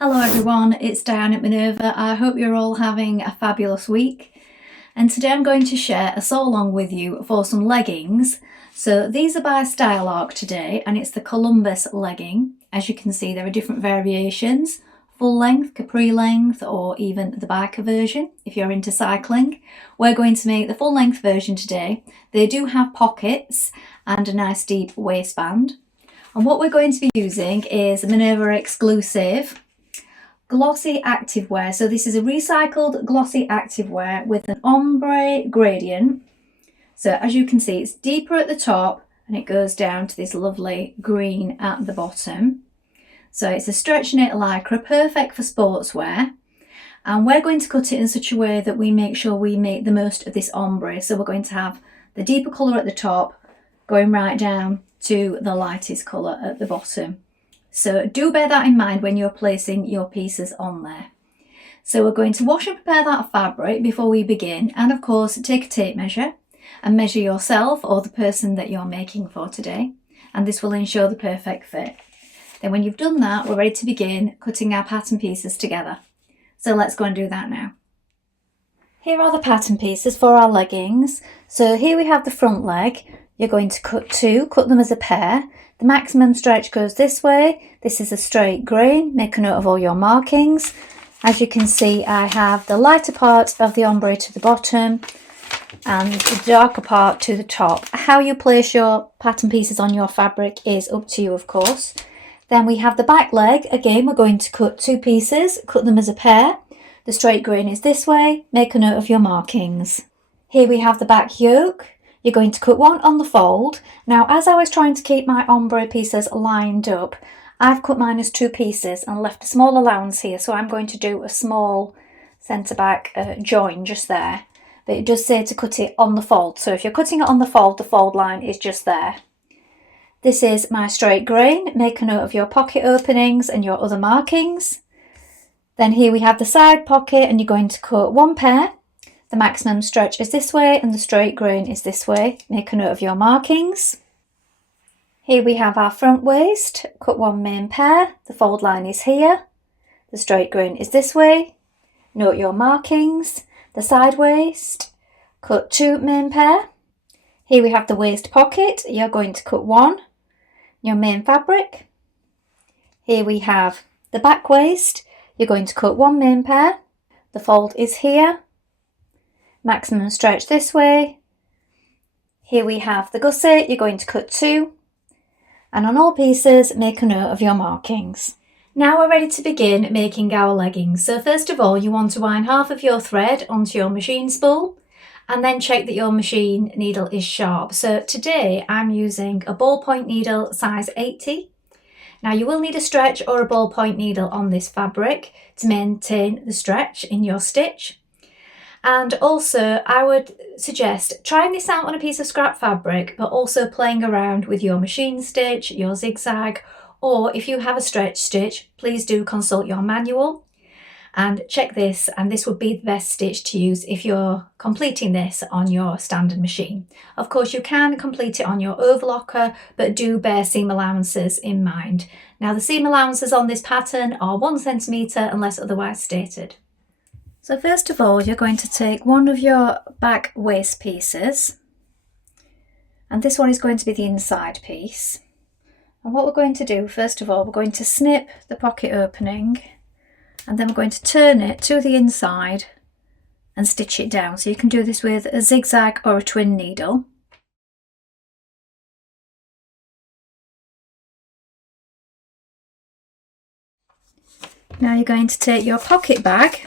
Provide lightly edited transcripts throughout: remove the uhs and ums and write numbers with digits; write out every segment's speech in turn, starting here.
Hello everyone, it's Dianne at Minerva. I hope you're all having a fabulous week. And today I'm going to share a sew along with you for some leggings. So these are by Style Arc today, and it's the Columbus legging. As you can see, there are different variations: full length, capri length, or even the biker version if you're into cycling. We're going to make the full length version today. They do have pockets and a nice deep waistband. And what we're going to be using is Minerva exclusive glossy activewear. So this is a recycled glossy activewear with an ombre gradient. So as you can see, it's deeper at the top and it goes down to this lovely green at the bottom. So it's a stretch knit lycra, perfect for sportswear. And we're going to cut it in such a way that we make sure we make the most of this ombre. So we're going to have the deeper colour at the top going right down to the lightest colour at the bottom. So do bear that in mind when you're placing your pieces on there. So we're going to wash and prepare that fabric before we begin, and of course take a tape measure and measure yourself or the person that you're making for today, and this will ensure the perfect fit. Then when you've done that, we're ready to begin cutting our pattern pieces together. So let's go and do that now. Here are the pattern pieces for our leggings. So here we have the front leg. You're going to cut them as a pair. The maximum stretch goes this way. This is a straight grain. Make a note of all your markings. As you can see, I have the lighter part of the ombre to the bottom and the darker part to the top. How you place your pattern pieces on your fabric is up to you, of course. Then we have the back leg. Again, we're going to cut two pieces, cut them as a pair. The straight grain is this way. Make a note of your markings. Here we have the back yoke. You're going to cut one on the fold. Now, as I was trying to keep my ombre pieces lined up, I've cut mine as two pieces and left a small allowance here. So I'm going to do a small centre back join just there. But it does say to cut it on the fold. So if you're cutting it on the fold line is just there. This is my straight grain. Make a note of your pocket openings and your other markings. Then here we have the side pocket, and you're going to cut one pair. The maximum stretch is this way and the straight grain is this way. Make a note of your markings. Here we have our front waist. Cut one main pair. The fold line is here. The straight grain is this way. Note your markings. The side waist. Cut two main pair. Here we have the waist pocket. You're going to cut one. Your main fabric. Here we have the back waist. You're going to cut one main pair. The fold is here. Maximum stretch this way. Here we have the gusset. You're going to cut two. And on all pieces, make a note of your markings. Now we're ready to begin making our leggings. So first of all, you want to wind half of your thread onto your machine spool and then check that your machine needle is sharp. So today I'm using a ballpoint needle size 80. Now you will need a stretch or a ballpoint needle on this fabric to maintain the stretch in your stitch. And also I would suggest trying this out on a piece of scrap fabric, but also playing around with your machine stitch, your zigzag, or if you have a stretch stitch, please do consult your manual and check this, and this would be the best stitch to use if you're completing this on your standard machine. Of course you can complete it on your overlocker, but do bear seam allowances in mind. Now the seam allowances on this pattern are 1 centimetre unless otherwise stated. So first of all, you're going to take one of your back waist pieces, and this one is going to be the inside piece. And what we're going to do, first of all, we're going to snip the pocket opening, and then we're going to turn it to the inside and stitch it down. So you can do this with a zigzag or a twin needle. Now you're going to take your pocket bag.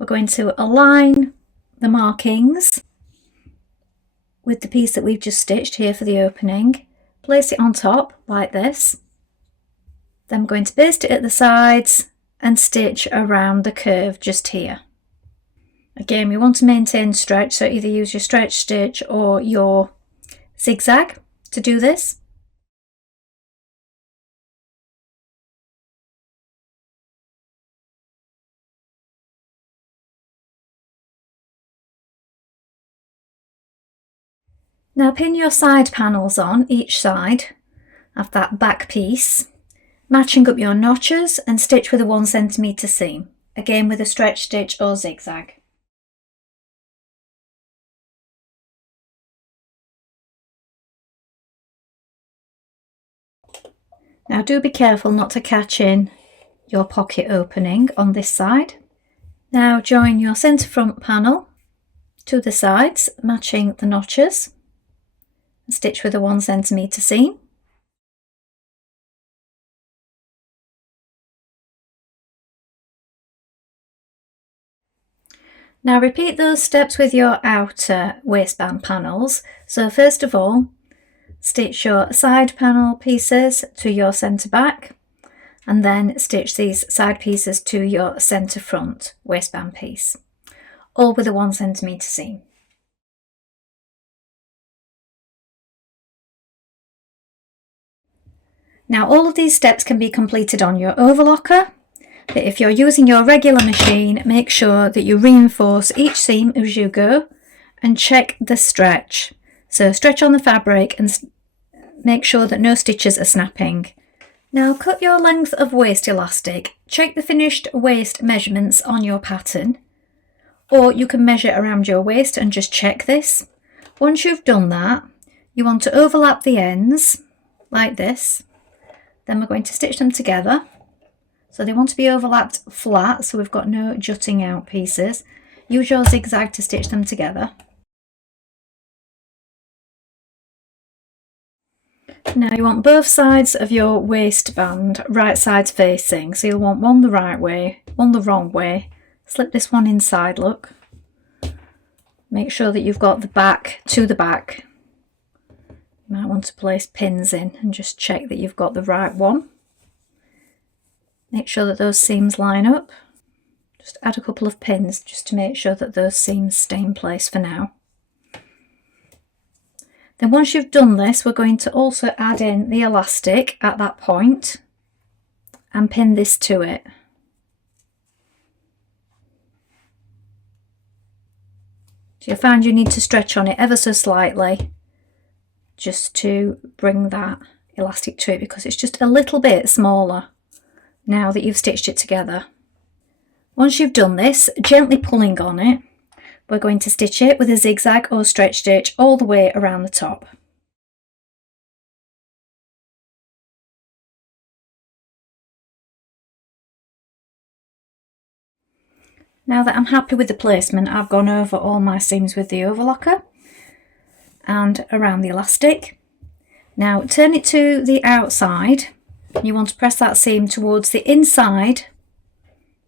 We're going to align the markings with the piece that we've just stitched here for the opening. Place it on top like this. Then we're going to baste it at the sides and stitch around the curve just here. Again, we want to maintain stretch, so either use your stretch stitch or your zigzag to do this. Now pin your side panels on each side of that back piece Matching up your notches and stitch with a 1 cm seam, again with a stretch stitch or zigzag. Now do be careful not to catch in your pocket opening on this side. Now join your centre front panel to the sides, matching the notches, and stitch with a 1 cm seam. Now repeat those steps with your outer waistband panels. So first of all, stitch your side panel pieces to your centre back, and then stitch these side pieces to your centre front waistband piece, all with a 1 cm seam. Now all of these steps can be completed on your overlocker, but if you're using your regular machine, make sure that you reinforce each seam as you go and check the stretch. So stretch on the fabric and make sure that no stitches are snapping. Now cut your length of waist elastic. Check the finished waist measurements on your pattern, or you can measure around your waist and just check this. Once you've done that, you want to overlap the ends like this. Then we're going to stitch them together. So they want to be overlapped flat, so we've got no jutting out pieces. Use your zigzag to stitch them together. Now you want both sides of your waistband right sides facing, so you'll want one the right way, one the wrong way. Slip this one inside, look. Make sure that you've got the back to the back. You might want to place pins in and just check that you've got the right one. Make sure that those seams line up. Just add a couple of pins just to make sure that those seams stay in place for now. Then once you've done this, we're going to also add in the elastic at that point and pin this to it. So you'll find you need to stretch on it ever so slightly just to bring that elastic to it, because it's just a little bit smaller now that you've stitched it together. Once you've done this, gently pulling on it, we're going to stitch it with a zigzag or stretch stitch all the way around the top. Now that I'm happy with the placement, I've gone over all my seams with the overlocker and around the elastic. Now turn it to the outside. You want to press that seam towards the inside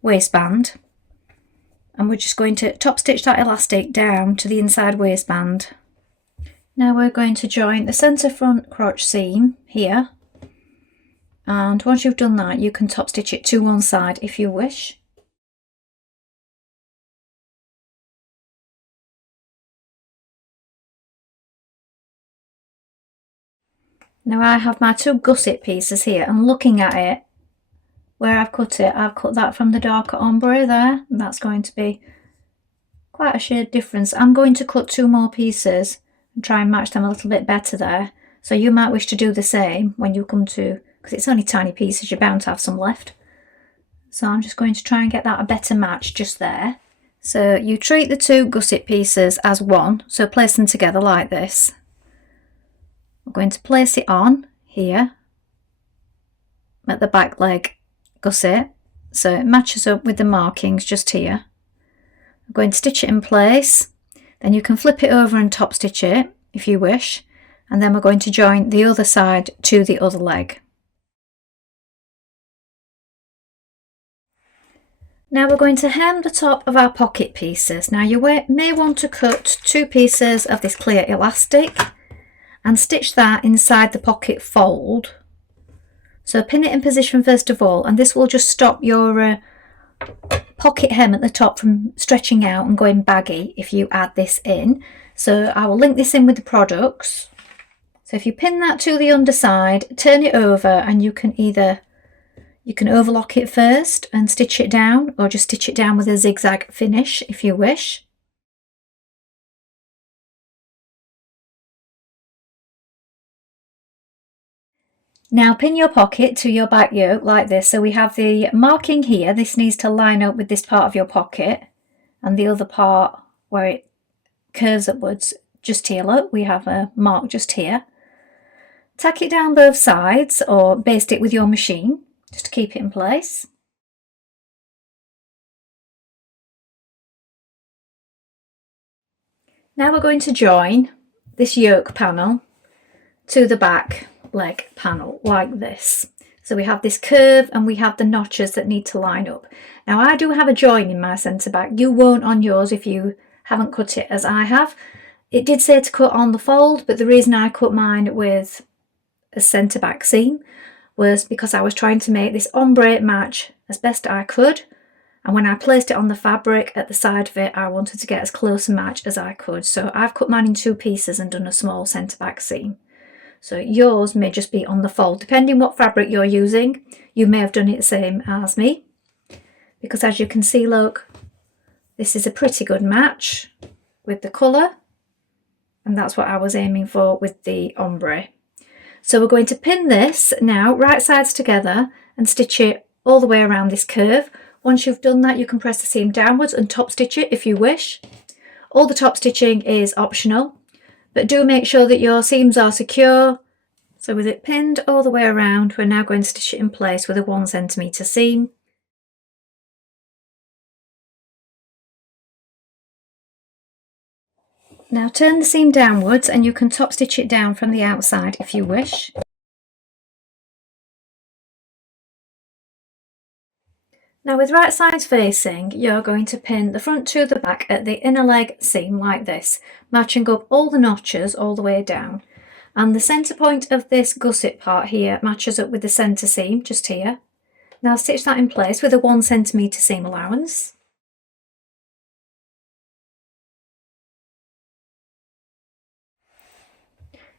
waistband, and we're just going to top stitch that elastic down to the inside waistband. Now we're going to join the centre front crotch seam here, and once you've done that, you can top stitch it to one side if you wish. Now I have my two gusset pieces here, and looking at it, where I've cut that from the darker ombre there, and that's going to be quite a shade difference. I'm going to cut two more pieces and try and match them a little bit better there. So you might wish to do the same when you come to, because it's only tiny pieces, you're bound to have some left. So I'm just going to try and get that a better match just there. So you treat the two gusset pieces as one, so place them together like this. I'm going to place it on here at the back leg gusset, so it matches up with the markings just here. I'm going to stitch it in place, then you can flip it over and top stitch it if you wish, and then we're going to join the other side to the other leg. Now we're going to hem the top of our pocket pieces. Now you may want to cut two pieces of this clear elastic and stitch that inside the pocket fold. So pin it in position first of all, and this will just stop your pocket hem at the top from stretching out and going baggy if you add this in. So I will link this in with the products. So if you pin that to the underside, turn it over, and you can overlock it first and stitch it down, or just stitch it down with a zigzag finish if you wish. Now pin your pocket to your back yoke like this. So we have the marking here. This needs to line up with this part of your pocket, and the other part where it curves upwards just here. Look, we have a mark just here. Tack it down both sides or baste it with your machine just to keep it in place. Now we're going to join this yoke panel to the back leg panel like this. So we have this curve and we have the notches that need to line up. Now I do have a join in my centre back. You won't on yours if you haven't cut it as I have. It did say to cut on the fold, but the reason I cut mine with a centre back seam was because I was trying to make this ombre match as best I could. And when I placed it on the fabric at the side of it, I wanted to get as close a match as I could. So I've cut mine in 2 pieces and done a small centre back seam. So yours may just be on the fold. Depending what fabric you're using, you may have done it the same as me. Because as you can see, look, this is a pretty good match with the colour. And that's what I was aiming for with the ombre. So we're going to pin this now, right sides together, and stitch it all the way around this curve. Once you've done that, you can press the seam downwards and top stitch it if you wish. All the top stitching is optional, but do make sure that your seams are secure. So with it pinned all the way around, we're now going to stitch it in place with a 1 centimetre seam. Now turn the seam downwards and you can top stitch it down from the outside if you wish. Now with right sides facing, you're going to pin the front to the back at the inner leg seam like this, matching up all the notches all the way down. And the centre point of this gusset part here matches up with the centre seam just here. Now stitch that in place with a 1 centimetre seam allowance.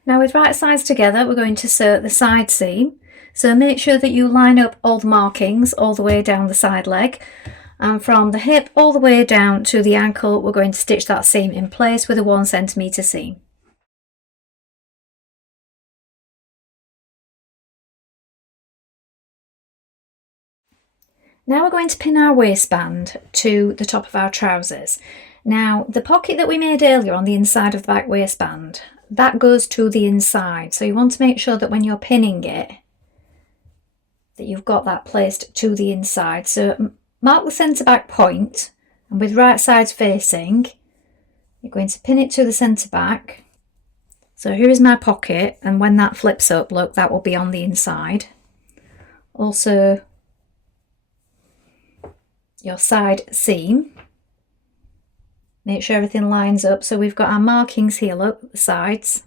Now with right sides together, we're going to sew the side seam. So make sure that you line up all the markings all the way down the side leg. And from the hip all the way down to the ankle, we're going to stitch that seam in place with a 1 centimetre seam. Now we're going to pin our waistband to the top of our trousers. Now the pocket that we made earlier on the inside of the back waistband, that goes to the inside. So you want to make sure that when you're pinning it, that you've got that placed to the inside. So mark the centre back point, and with right sides facing, you're going to pin it to the centre back. So here is my pocket, and when that flips up, look, that will be on the inside. Also, your side seam. Make sure everything lines up. So we've got our markings here, look, the sides,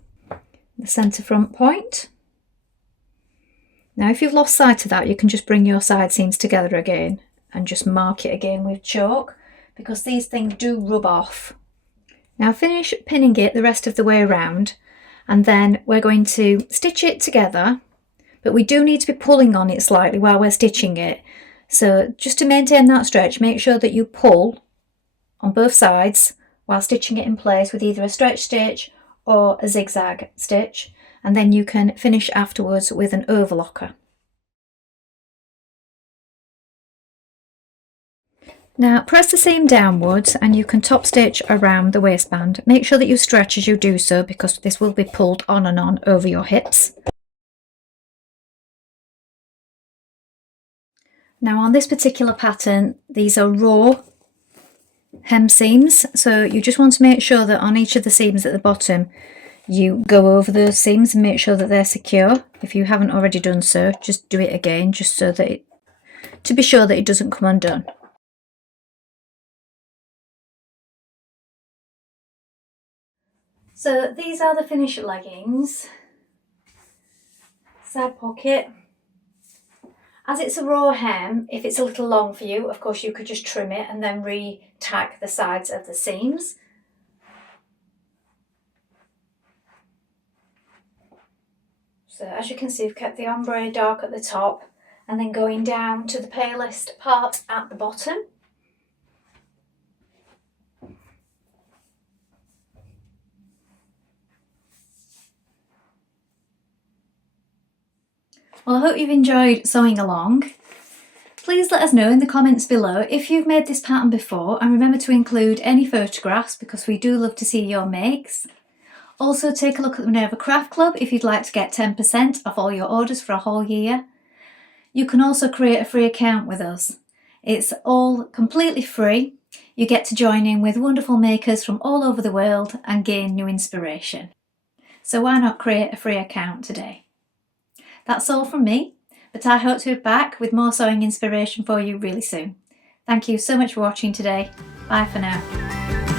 the centre front point. Now if you've lost sight of that, you can just bring your side seams together again and just mark it again with chalk, because these things do rub off. Now finish pinning it the rest of the way around, and then we're going to stitch it together, but we do need to be pulling on it slightly while we're stitching it. So just to maintain that stretch, make sure that you pull on both sides while stitching it in place with either a stretch stitch or a zigzag stitch, and then you can finish afterwards with an overlocker. Now press the seam downwards and you can top stitch around the waistband. Make sure that you stretch as you do so, because this will be pulled on and on over your hips. Now on this particular pattern, these are raw hem seams, so you just want to make sure that on each of the seams at the bottom you go over those seams and make sure that they're secure. If you haven't already done so, just do it again, just so that to be sure that it doesn't come undone. So these are the finished leggings. Side pocket. As it's a raw hem, if it's a little long for you, of course you could just trim it and then re-tack the sides of the seams. So as you can see, we've kept the ombre dark at the top and then going down to the palest part at the bottom. Well, I hope you've enjoyed sewing along. Please let us know in the comments below if you've made this pattern before, and remember to include any photographs because we do love to see your makes. Also take a look at the Minerva Craft Club if you'd like to get 10% off all your orders for a whole year. You can also create a free account with us. It's all completely free. You get to join in with wonderful makers from all over the world and gain new inspiration. So why not create a free account today? That's all from me, but I hope to be back with more sewing inspiration for you really soon. Thank you so much for watching today. Bye for now.